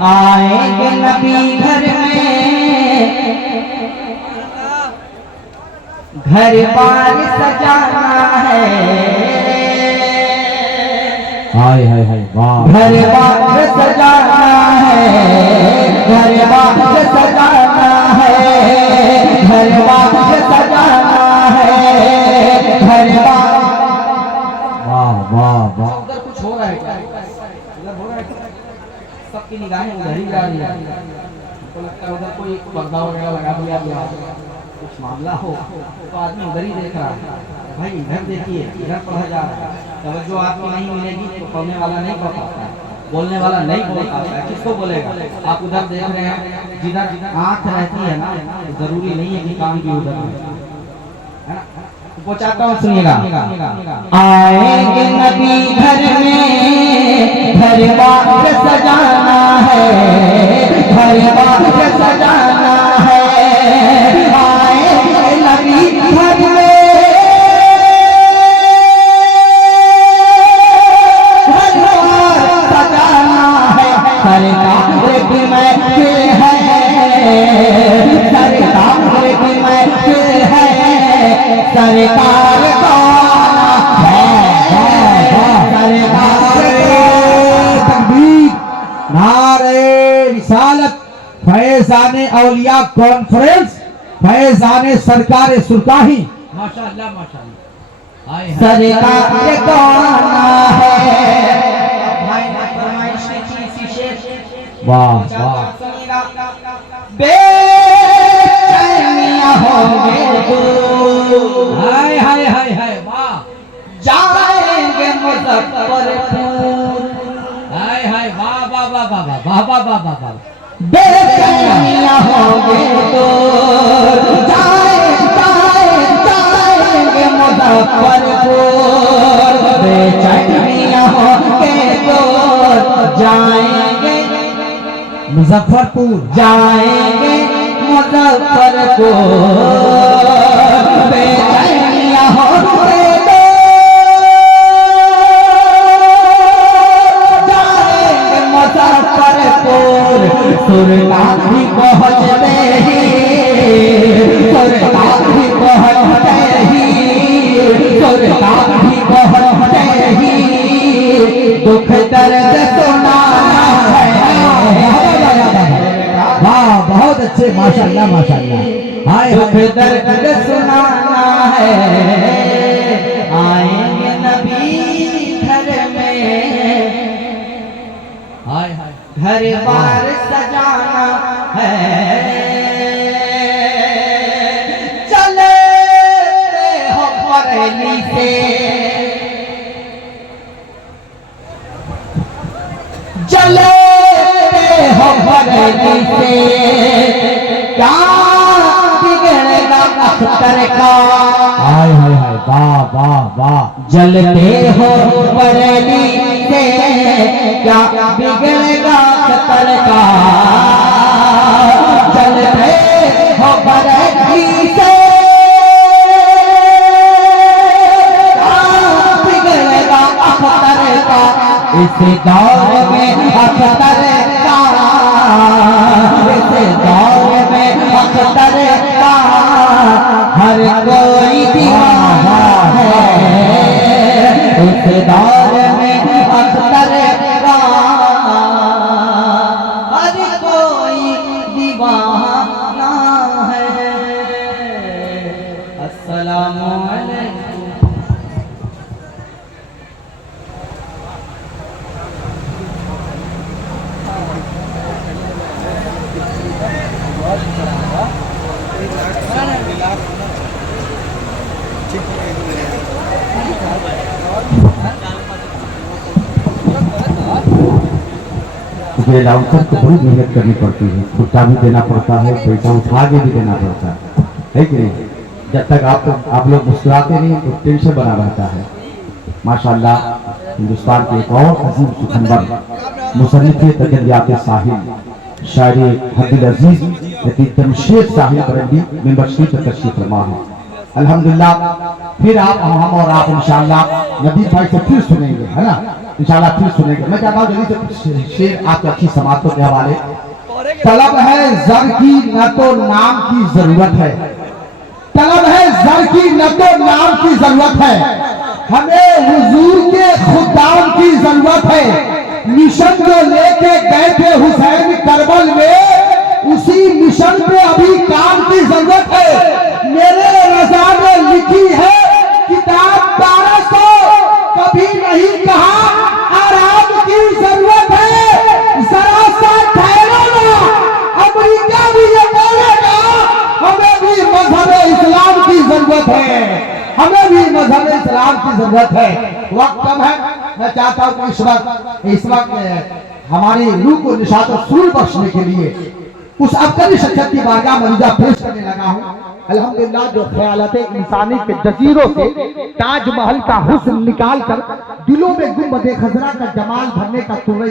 आएंगे नबी घर में, घर बार सजाना है। हाय हाय हाय वाह। घर बार सजाना है, घर बार सजाना है, घर बार सजाना है, घर बार। वाह वाह वाह। उधर कुछ हो रहा है क्या? उधर हो रहा है क्या? सबकी निगाहें उधर ही जा रही है। तो लगता है उधर कोई पर्दा वगैरह लगा दिया गया, कुछ मामला हो तो आदमी उधर ही देख रहा है। भाई इधर देखिए, इधर पढ़ा जा रहा है। तवज्जो आपकी नहीं मिलेगी तो पढ़ने वाला नहीं पढ़ पाता है, बोलने वाला नहीं बोल पाता है, किसको बोलेगा? आप उधर देख रहे हैं, जिधर आंख रहती है ना, जरूरी नहीं है कि कान भी उधर है ना। वो चाहता हूँ सुनिएगा। आएंगे नबी घर में, घर बार सजाना है, घर बार सजाना है। आएंगे नबी घर में, घर बार सजाना है। सरकार की महफिल है, सरकार की महफिल है, सरकार कौन है, सरकार तकबीर, नारे रिसालत, फैज़ाने औलिया कॉन्फ्रेंस, फैज़ाने सरकार सुल्तानी। माशाअल्लाह माशाअल्लाह। हाय हाय। सरकार कौन है। भाई ने फरमाइश की इसी शेर। वाह वाह। बेचैनियां होंगे तो हाय हाय हाय हाय वाह। जाएंगे मुजफ्फरपुर। हाय हाय वाह वाह वाह वाह वाह वाह वाह वाह वाह। बेचैनियां होंगे तो जाएंगे मुजफ्फरपुर। बेचैनियां होंगे तो जाएंगे मुजफ्फरपुर, जाएंगे मुजफ्फरपुर। बेचैनियां होंगे तो जाएंगे मुजफ्फरपुर। सुरता भी पहुँचते ही, सुरता भी पहुँचते ही, सुरता भी पहुँचते ही दुख दर्द सुनाना है। वाह बहुत अच्छे माशाअल्लाह माशाअल्लाह। हाय दुख दर्द सुनाना है। आएंगे नबी घर में, हाय हाय। घर बार सजाना है। चले हो बरेली से, चले हो बरेली से, क्या बिगड़ेगा अख्तर का। हाय हाय हाय वाह वाह वाह। जलते हो बरेली से, क्या बिगड़ेगा अख्तर का। जलते हो बरेली से, क्या बिगड़ेगा अख्तर का। इस दौर में अख्तर का, इस दौर में अख्तर का हर कोई दीवाना है। इस दौर में अख्तर का हर कोई दीवाना है। अस्सलामु अलैकुम। ये लाउंसर को बड़ी मेहनत करनी पड़ती है, खुट्टा भी देना पड़ता है, पैसा उठा के भी देना पड़ता है कि नहीं? जब तक आप लोग मुस्कुराते नहीं तो टेंशन बना रहता है। माशाअल्लाह हिंदुस्तान के एक और अजीम सुखनवर मुसन्निफ तजल्लियात साहिल शायरी अब्दुल अजीज यतीम जमशेद साहिल बरंडी मेंबर शीट तशरीफ फरमा है। अल्हम्दुलिल्लाह फिर आप हम और आप इंशाअल्लाह नबी भाई से फिर सुनेंगे, है ना। इंशाल्लाह फिर सुनेंगे। मैं चाहता हूँ जल्दी से कुछ शेर आपके अच्छी समाप्तों के हवाले। तलब है जर की न तो नाम की जरूरत है, तलब है जर की न तो नाम की जरूरत है, हमें हुजूर के खुदाम की जरूरत है। मिशन जो लेके गए थे हुसैन करबल में, उसी मिशन पे अभी काम की जरूरत है। मेरे रजा ने लिखी है किताब 1200, कभी नहीं कहा आराम की जरूरत है। जरा सा ठहरो ना, अमेरिका भी ये बोलेगा हमें भी मजहब इस्लाम की जरूरत है, हमें भी मजहब इस्लाम की जरूरत है। वक्त कम है, मैं चाहता हूँ कि इस वक्त हमारी रूह को निशात और सुरूर बख्शने के लिए उस अब्दली शख्सियत की बारगाह मरीजा पेश करने लगा हूँ। अल्हम्दुलिल्लाह जो ख्यालात इंसानी के जजीरों से ताजमहल का हुस्न निकाल कर दिलों में गुंबद खजरा का जमाल भरने का तुर्रे